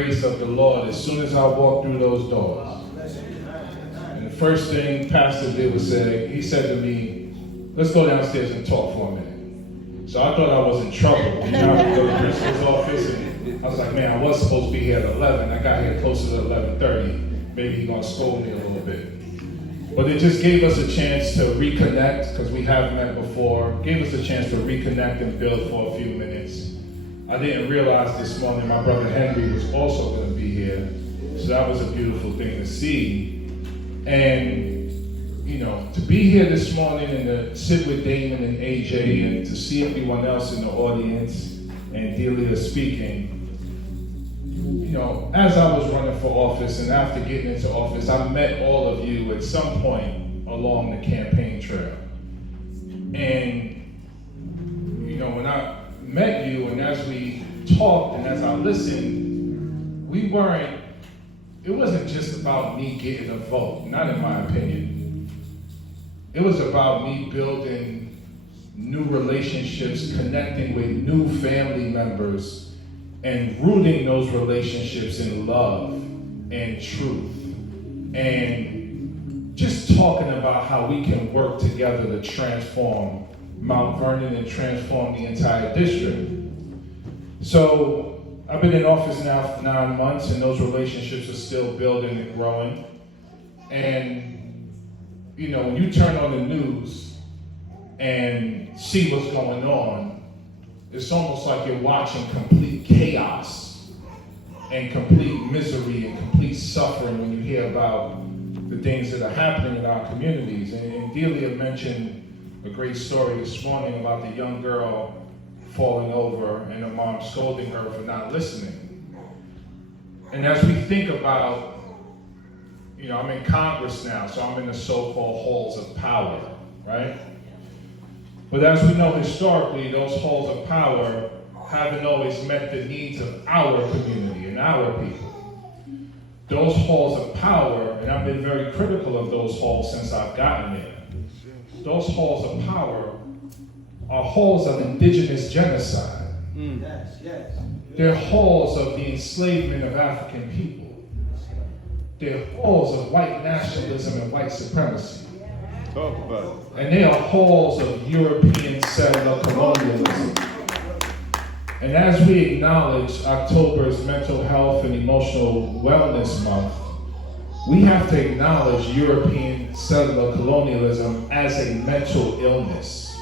Grace of the Lord as soon as I walked through those doors. And the first thing Pastor did was he said to me, let's go downstairs and talk for a minute. So I thought I was in trouble. You know, I would go to the principal's office and I was like, man, I was supposed to be here at 11. I got here closer to 11:30. Maybe he's going to scold me a little bit. But it just gave us a chance to reconnect, because we haven't met before. Gave us a chance to reconnect and build for a few minutes. I didn't realize this morning my brother Henry was also going to be here. So that was a beautiful thing to see. And, you know, to be here this morning and to sit with Damon and AJ and to see everyone else in the audience and Delia speaking, you know, as I was running for office and after getting into office, I met all of you at some point along the campaign trail. And, you know, when I met you and as we talked and as I listened, it wasn't just about me getting a vote, not in my opinion. It was about me building new relationships, connecting with new family members, and rooting those relationships in love and truth. And just talking about how we can work together to transform Mount Vernon and transform the entire district. So I've been in office now for 9 months and those relationships are still building and growing. And, you know, when you turn on the news and see what's going on, it's almost like you're watching complete chaos and complete misery and complete suffering when you hear about the things that are happening in our communities. And Delia mentioned a great story this morning about the young girl falling over and her mom scolding her for not listening. And as we think about, you know, I'm in Congress now, so I'm in the so-called halls of power, right? But as we know historically, those halls of power haven't always met the needs of our community and our people. Those halls of power, and I've been very critical of those halls since I've gotten there, those halls of power are halls of indigenous genocide. Yes. They're halls of the enslavement of African people. They're halls of white nationalism and white supremacy. Talk about it. And they are halls of European settler colonialism. And as we acknowledge October's Mental Health and Emotional Wellness Month, we have to acknowledge European settler colonialism as a mental illness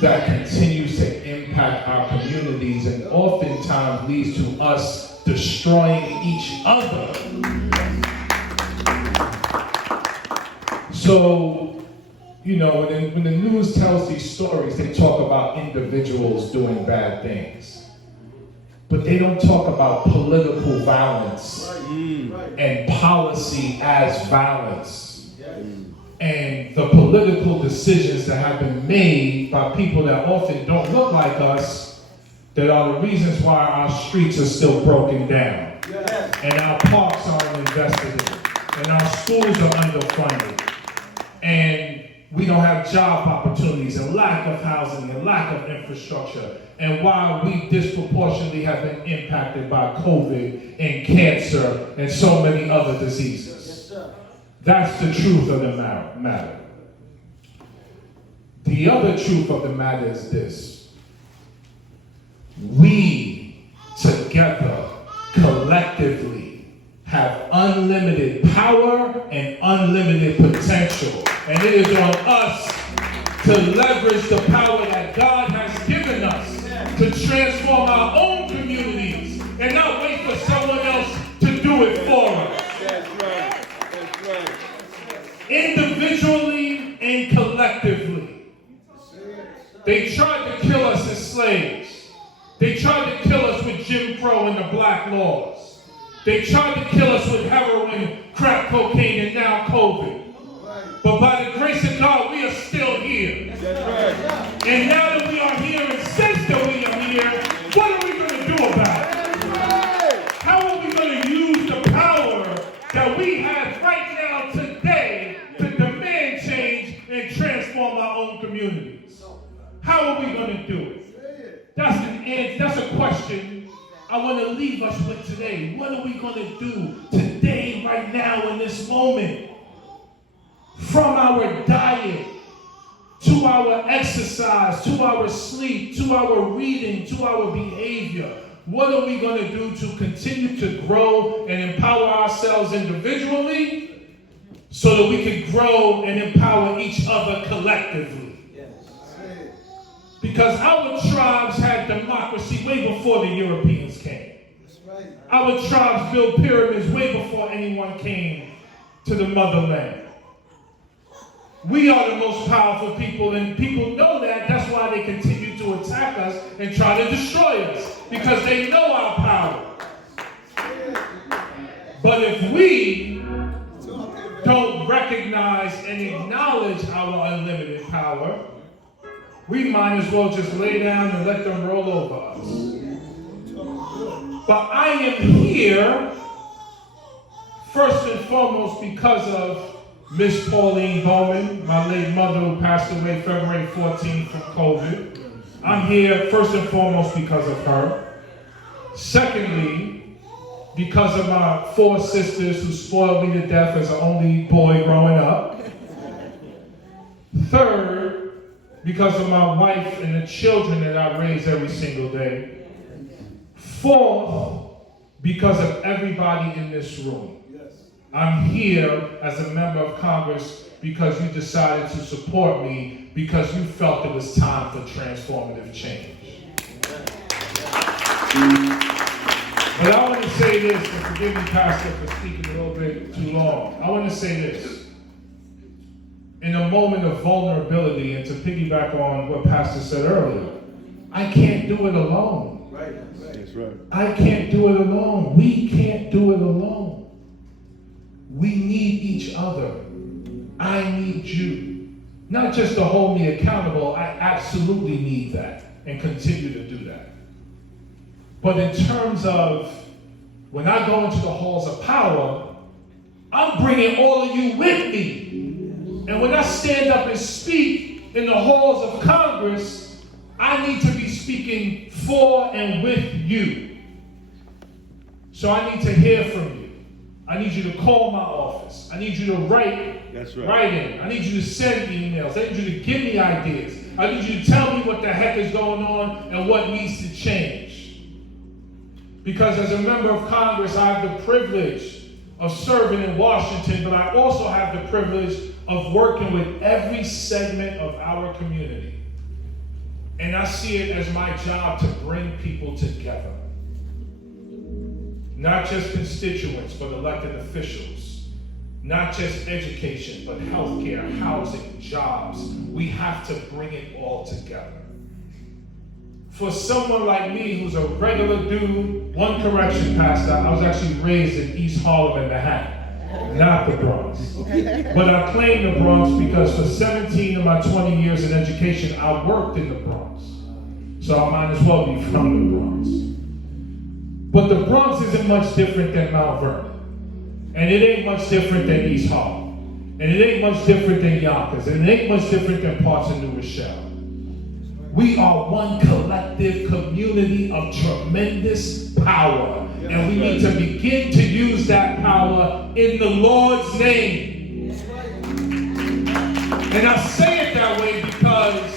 that continues to impact our communities and oftentimes leads to us destroying each other. So, you know, when the news tells these stories, they talk about individuals doing bad things. But they don't talk about political violence and policy as violence. And the political decisions that have been made by people that often don't look like us, that are the reasons why our streets are still broken down. And our parks aren't invested in. And our schools are underfunded. And we don't have job opportunities and lack of housing and lack of infrastructure. And while we disproportionately have been impacted by COVID and cancer and so many other diseases. That's the truth of the matter. The other truth of the matter is this. We together, collectively, have unlimited power and unlimited potential. And it is on us to leverage the power that God has given us to transform our own communities and not wait for someone else to do it for us. That's right. Individually and collectively. They tried to kill us as slaves. They tried to kill us with Jim Crow and the black laws. They tried to kill us with heroin, crack cocaine, and now COVID. But by the grace of God, we are still here. That's right. And now that we are here, and since that we are here, what are we going to do about it? How are we going to use the power that we have right now today to demand change and transform our own communities? How are we going to do it? That's a question I want to leave us with today. What are we going to do today, right now, in this moment? From our diet, to our exercise, to our sleep, to our reading, to our behavior. What are we going to do to continue to grow and empower ourselves individually so that we can grow and empower each other collectively? Because our tribes had democracy way before the Europeans came. Our tribes built pyramids way before anyone came to the motherland. We are the most powerful people, and people know that. That's why they continue to attack us and try to destroy us, because they know our power. But if we don't recognize and acknowledge our unlimited power, we might as well just lay down and let them roll over us. But I am here first and foremost because of Miss Pauline Bowman, my late mother who passed away February 14th from COVID. I'm here first and foremost because of her. Secondly, because of my 4 sisters who spoiled me to death as the only boy growing up. Third, because of my wife and the children that I raise every single day. Fourth, because of everybody in this room. I'm here as a member of Congress because you decided to support me because you felt it was time for transformative change. But I want to say this, and forgive me, Pastor, for speaking a little bit too long. I want to say this. In a moment of vulnerability, and to piggyback on what Pastor said earlier, I can't do it alone. That's right. I can't do it alone. We can't do it alone. We need each other. I need you. Not just to hold me accountable, I absolutely need that and continue to do that. But in terms of when I go into the halls of power, I'm bringing all of you with me. And when I stand up and speak in the halls of Congress, I need to be speaking for and with you. So I need to hear from you. I need you to call my office. I need you to write in. I need you to send emails. I need you to give me ideas. I need you to tell me what the heck is going on and what needs to change. Because as a member of Congress, I have the privilege of serving in Washington, but I also have the privilege of working with every segment of our community. And I see it as my job to bring people together. Not just constituents, but elected officials. Not just education, but healthcare, housing, jobs. We have to bring it all together. For someone like me who's a regular dude, one correction, Pastor, I was actually raised in East Harlem, Manhattan, not the Bronx. But I claim the Bronx because for 17 of my 20 years in education, I worked in the Bronx. So I might as well be from the Bronx. But the Bronx isn't much different than Mount Vernon. And it ain't much different than East Harlem. And it ain't much different than Yonkers. And it ain't much different than parts of New Rochelle. We are one collective community of tremendous power. And we need to begin to use that power in the Lord's name. And I say it that way because,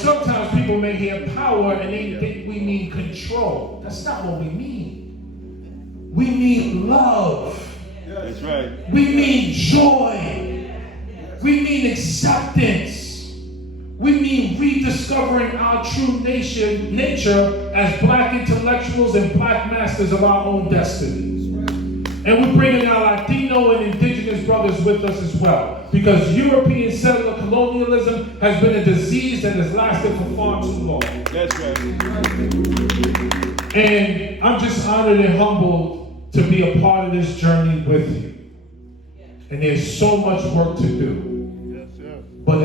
sometimes people may hear power and they think we mean control. That's not what we mean. We mean love. That's right. We mean joy. We mean acceptance. We mean rediscovering our true nature as black intellectuals and black masters of our own destinies. And we're bringing our Latino and indigenous brothers with us as well. Because European settler colonialism has been a disease that has lasted for far too long. That's right. And I'm just honored and humbled to be a part of this journey with you. And there's so much work to do. Yes, sir. But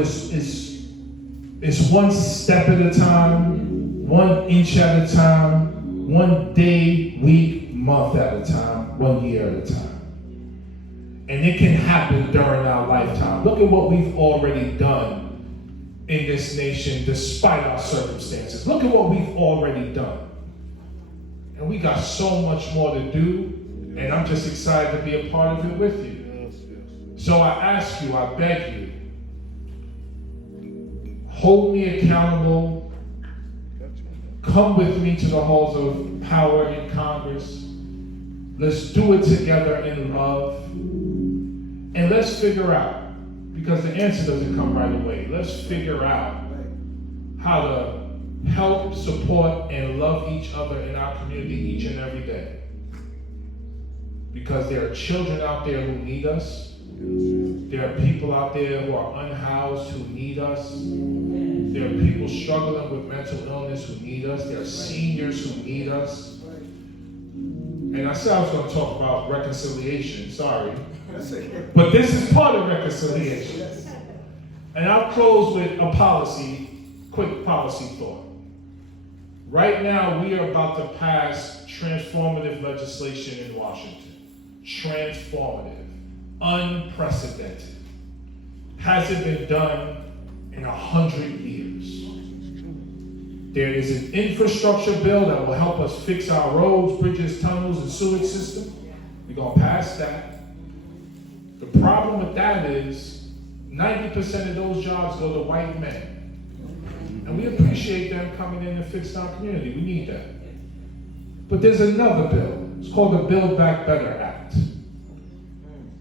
it's one step at a time, 1 inch at a time, 1 day, week, month at a time, 1 year at a time. And it can happen during our lifetime. Look at what we've already done in this nation despite our circumstances. Look at what we've already done. And we got so much more to do, and I'm just excited to be a part of it with you. So I ask you, I beg you, hold me accountable. Come with me to the halls of power in Congress. Let's do it together in love. And let's figure out, because the answer doesn't come right away, let's figure out how to help, support, and love each other in our community each and every day. Because there are children out there who need us. There are people out there who are unhoused who need us. There are people struggling with mental illness who need us. There are seniors who need us. And I said I was going to talk about reconciliation, sorry. But this is part of reconciliation. And I'll close with a quick policy thought. Right now, we are about to pass transformative legislation in Washington. Transformative. Unprecedented. Hasn't been done in 100 years. There is an infrastructure bill that will help us fix our roads, bridges, tunnels, and sewage system. We're going to pass that. The problem with that is 90% of those jobs go to white men. And we appreciate them coming in and fixing our community. We need that. But there's another bill. It's called the Build Back Better Act.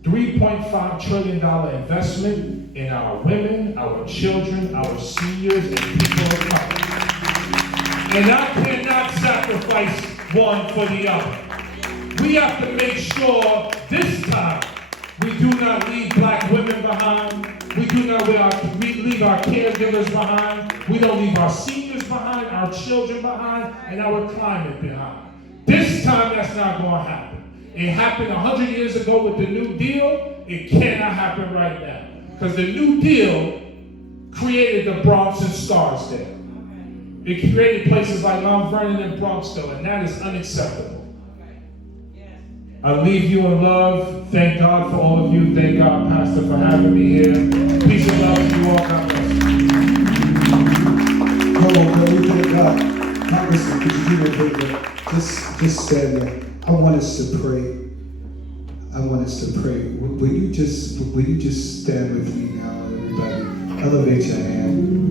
$3.5 trillion investment in our women, our children, our seniors, and people of color. And I cannot sacrifice one for the other. We have to make sure this time we do not leave black women behind. We do not leave our caregivers behind. We don't leave our seniors behind, our children behind, and our climate behind. This time that's not going to happen. It happened 100 years ago with the New Deal. It cannot happen right now. Because the New Deal created the Bronx and Scarsdale. It created places like Mount Vernon and Bronxville, and that is unacceptable. I leave you in love. Thank God for all of you. Thank God, Pastor, for having me here. Peace and love to you all. God bless you. Come on, man. We thank God. Congressman, could you do me a favor? Just stand there. I want us to pray. Will you just stand with me now, everybody? Elevate your hand.